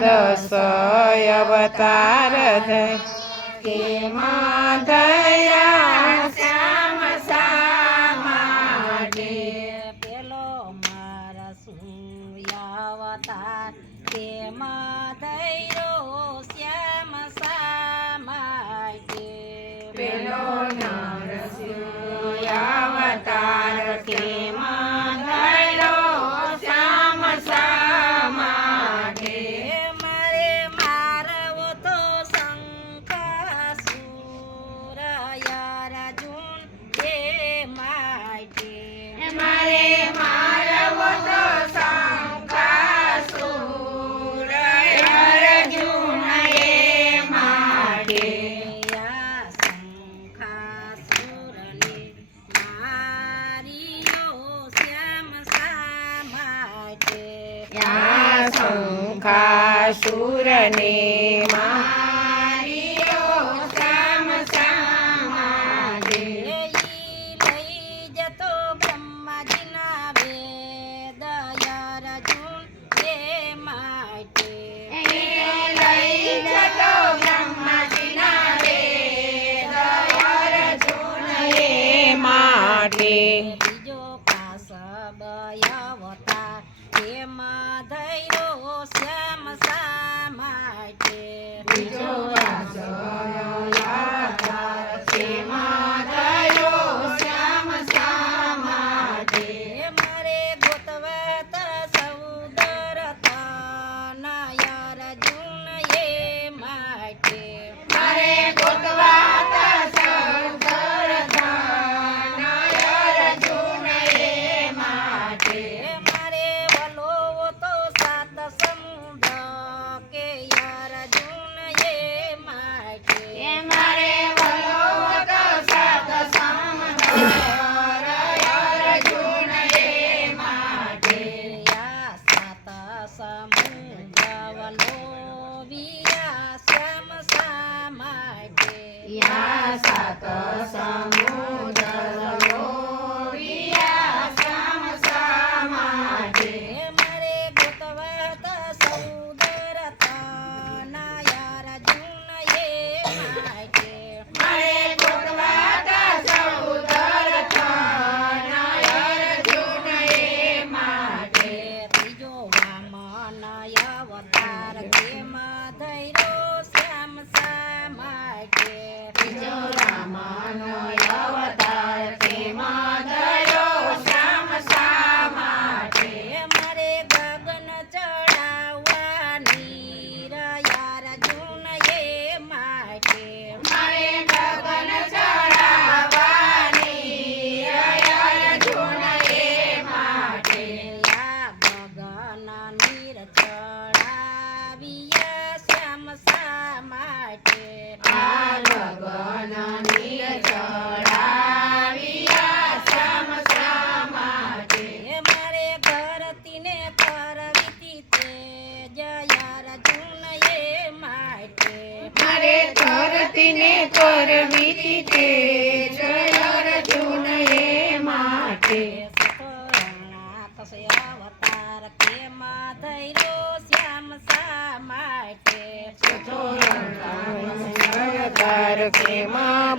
દસ અવતાર થઈ તેમાં દયા વિયા શ્યામ શા માટે યા સાત સમુદ્ર મારે ધરતીને કરવી તે જય અર્જુન એ માટે અવતાર કેમાં ધૈર્યો શ્યામ શા માટે અવતાર કેમાં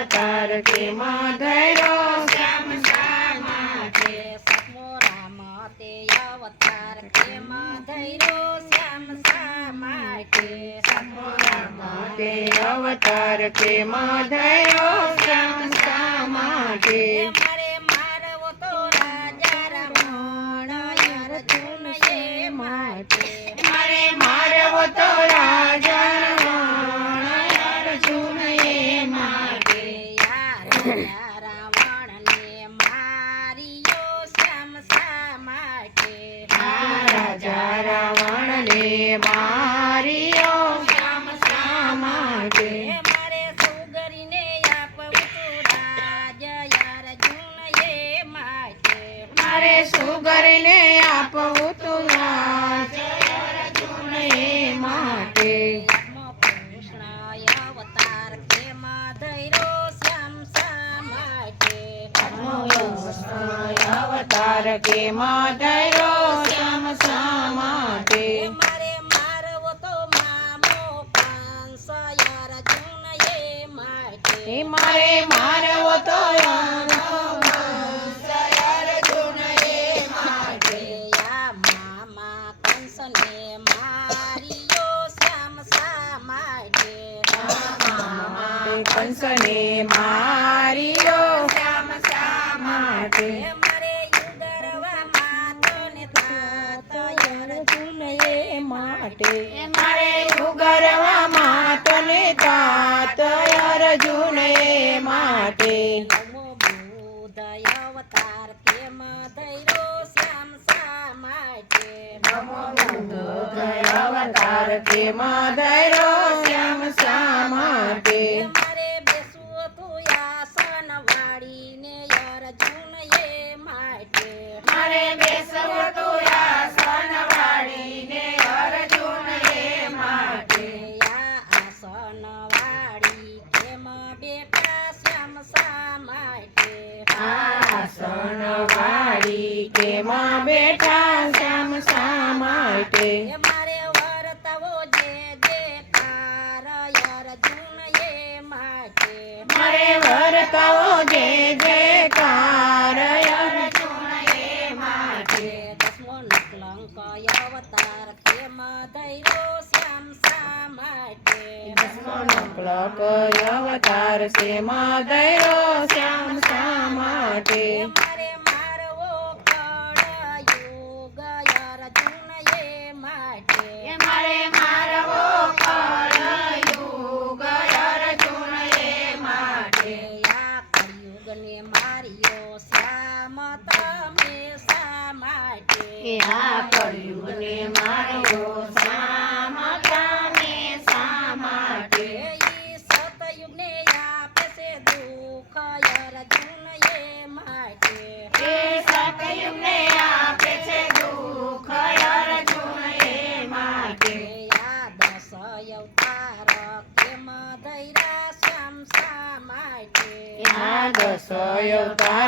અવતાર કે ધર્યો શ્યામ શા માટે સખોરામ તે અવતાર કે ધૈર્યો શ્યામ શા માટે રામ તે અવતાર કે ધર્યો શ્યામ શ્યામા માટે રાવણને માર્યો શ્યામ શા માટે હે મારે સુગરીને આપવું તું રાજ યાર જૂન એ માટે મારે સુગરને આપવું તું રાજ અર્જુન એ માટે આત્મો કૃષ્ણ અવતાર કેમ ધૈર્યો શ્યામ શા માટે અવતાર કે ધર્યો શ્યામ શા હે મારે મારવો તો કંસને માર્યો. શ્યામ શ્યામ માટે એ માટે અવતાર પ્રેમ ધૈર્યો શ્યામ શા વર્તાવો જે દસમો નકલંક અવતાર કેમ ધૈર્યો શ્યામ શા માટે અવતાર છે ધૈર્યો શ્યામ શા માટે તમે શા માટે આ કળિયુગને માર્યો શ્યામ તમે શા માટે. સતયુગને આપે છે દુઃખ અર્જુન એ માટે. એ સતયુગને આપે છે દુઃખ અર્જુન એ માટે. આ દસ અવતાર કેમ ધૈર્યા શ્યામ શા માટે. આ દસ અવતાર